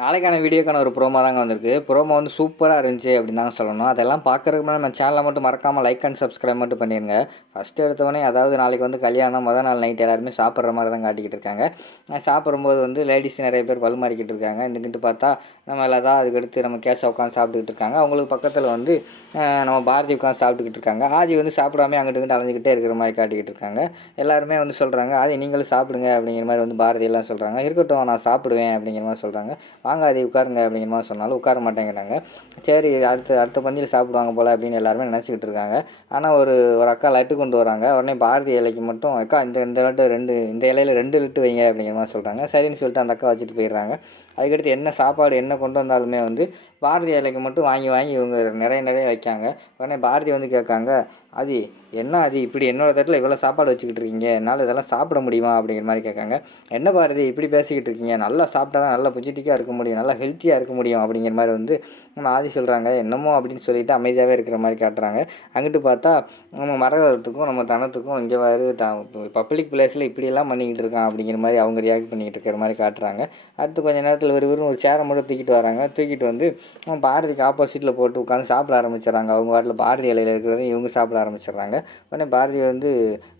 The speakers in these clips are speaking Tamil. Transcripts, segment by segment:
நாளைக்கான வீடியோக்கான ஒரு ப்ரோமோ தாங்க வந்திருக்கு. ப்ரோமோ வந்து சூப்பராக இருந்துச்சு அப்படின்னு தாங்க சொல்லணும். அதெல்லாம் பார்க்குறதுக்கு முன்னாடி நம்ம சேனலை மட்டும் மறக்காமல் லைக் அண்ட் சப்ஸ்கிரைப் மட்டும் பண்ணிடுங்க ஃபஸ்ட்டு எடுத்தவொடனே அதாவது நாளைக்கு வந்து கல்யாணம் மொதல் நாள் நைட் எல்லாருமே சாப்பிட்ற மாதிரி தான் காட்டிக்கிட்டு இருக்காங்க. சாப்பிடும்போது வந்து லேடிஸ் நிறைய பேர் பல்மாறிக்கிட்டு இருக்காங்க. இந்துக்கிட்டு பார்த்தா நம்ம எல்லாதான் அதுக்கடுத்து நம்ம கேஷ உட்காந்து சாப்பிட்டுக்கிட்டு இருக்காங்க. அவங்களுக்கு பக்கத்தில் வந்து நம்ம பாரதி உட்காந்து சாப்பிட்டுக்கிட்டு இருக்காங்க. ஆதி வந்து சாப்பிடாம அங்கிட்டு இங்கிட்டு அலைஞ்சிக்கிட்டே இருக்கிற மாதிரி காட்டிக்கிட்டு இருக்காங்க. எல்லாருமே வந்து சொல்கிறாங்க ஆதி நீங்களும் சாப்பிடுங்க அப்படிங்கிற மாதிரி வந்து பாரதி எல்லாம் சொல்கிறாங்க இருக்கட்டும் நான் சாப்பிடுவேன் அப்படிங்கிற மாதிரி சொல்கிறாங்க வாங்க அதை உட்காருங்க அப்படிங்கிற மாதிரி சொன்னாலும் உட்கார மாட்டேங்கிறாங்க. சரி அடுத்த அடுத்த பந்தியில் சாப்பிடுவாங்க போல் அப்படின்னு எல்லாருமே நினச்சிக்கிட்டு இருக்காங்க. ஆனால் ஒரு ஒரு அக்கா லட்டு கொண்டு வராங்க. உடனே பாரதி இலைக்கு மட்டும் அக்கா இந்த இந்த லட்டு ரெண்டு இந்த இலையில ரெண்டு லட்டு வைங்க அப்படிங்கிற மாதிரி சொல்கிறாங்க சரின்னு சொல்லிட்டு அந்த அக்கா வச்சுட்டு போயிடுறாங்க. அதுக்கடுத்து என்ன சாப்பாடு என்ன கொண்டு வந்தாலுமே வந்து பாரதி இலைக்கு மட்டும் வாங்கி வாங்கி இவங்க நிறைய நிறைய வைக்காங்க. உடனே பாரதி வந்து கேட்காங்க அது என்ன அது இப்படி என்னோட தட்டில் இவ்வளோ சாப்பாடு வச்சுக்கிட்டு இருக்கீங்க? என்னால் இதெல்லாம் சாப்பிட முடியுமா? அப்படிங்கிற மாதிரி கேட்காங்க. என்ன பாரதி இப்படி பேசிக்கிட்டு இருக்கீங்க? நல்லா சாப்பிட்டா தான் நல்லா புஜிட்டிக்காக இருக்க முடியும் நல்லா ஹெல்த்தியாக இருக்க முடியும் அப்படிங்கிற மாதிரி வந்து நம்ம ஆதி சொல்கிறாங்க என்னமோ அப்படின்னு சொல்லிட்டு அமைதியாகவே இருக்கிற மாதிரி காட்டுறாங்க. அங்கிட்டு பார்த்தா நம்ம மரகதத்துக்கும் நம்ம தனத்துக்கும் இங்கே வேறு த பப்ளிக் பிளேஸில் இப்படியெல்லாம் பண்ணிக்கிட்டு இருக்கான் அப்படிங்கிற மாதிரி அவங்க ரியாக்ட் பண்ணிக்கிட்டு இருக்கிற மாதிரி காட்டுறாங்க. அடுத்து கொஞ்ச நேரத்தில் ஒரு ஒரு சேரை மட்டும் தூக்கிட்டு வராங்க. தூக்கிட்டு வந்து பாரதிக்கு ஆப்போசிட்டில் போட்டு உட்காந்து சாப்பிட ஆரம்பிச்சிடறாங்க. அவங்க வாட்டில் பாரதி இலையில் இருக்கிறதையும் இவங்க சாப்பிட ஆரம்பிச்சிடுறாங்க. உடனே பாரதி வந்து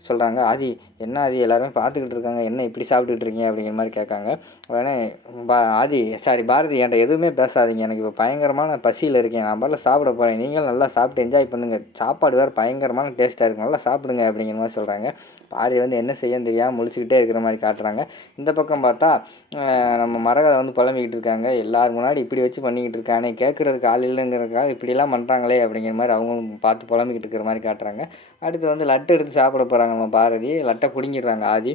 சொல்கிறாங்க ஆதி என்ன ஆதி எல்லாருமே பார்த்துக்கிட்டு இருக்காங்க என்ன இப்படி சாப்பிட்டுட்டு இருக்கீங்க? அப்படிங்கிற மாதிரி கேட்காங்க. உடனே பா ஆதி சாரி பாரதி என்கிட்ட எதுவுமே பேசாதீங்க. எனக்கு இப்போ பயங்கரமான பசியில் இருக்கேன். நான் பாட்டில் சாப்பிட போகிறேன் நீங்களும் நல்லா சாப்பிட்டு என்ஜாய் பண்ணுங்கள் சாப்பாடு வேறு பயங்கரமான டேஸ்ட்டாக இருக்கும் நல்லா சாப்பிடுங்க. அப்படிங்கிற மாதிரி சொல்கிறாங்க பாரதி வந்து என்ன செய்யன்னு தெரியாமல் முழிச்சுக்கிட்டே இருக்கிற மாதிரி காட்டுறாங்க. இந்த பக்கம் பார்த்தா நம்ம மரகதை வந்து புலம்பிக்கிட்டு இருக்காங்க. எல்லார் முன்னாடி இப்படி வச்சு பண்ணிக்கிட்டு இருக்கானே கேட்குறதுக்கு ஆள் இல்லைங்கிறதுக்காக இப்படிலாம் பண்ணுறாங்களே அப்படிங்கிற மாதிரி அவங்களும் பார்த்து புலம்பிக்கிட்டு இருக்கிற மாதிரி காட்டுறாங்க. அடுத்து வந்து லட்டு எடுத்து சாப்பிட போகிறாங்க நம்ம பாரதி. லட்டை பிடுங்கிடுறாங்க ஆதி.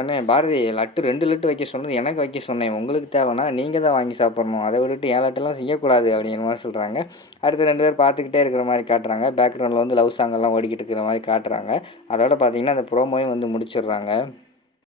அண்ணே பாரதி லட்டு ரெண்டு லட்டு வைக்க சொன்னது எனக்கு வைக்க சொன்னேன். உங்களுக்கு தேவைன்னா நீங்கள் தான் வாங்கி சாப்பிட்ணும். அதை விட்டுட்டு ஏன் லட்டெல்லாம் செய்யக்கூடாது அப்படிங்கிற மாதிரி சொல்கிறாங்க அடுத்து ரெண்டு பேர் பார்த்துக்கிட்டே இருக்கிற மாதிரி காட்டுறாங்க. பேக்ரவுண்டில் வந்து லவ் சாங்கெல்லாம் ஓடிக்கிட்டு இருக்கிற மாதிரி காட்டுறாங்க. அதோட பார்த்தீங்கன்னா அந்த ப்ரோமோயும் வந்து முடிச்சிடுறாங்க.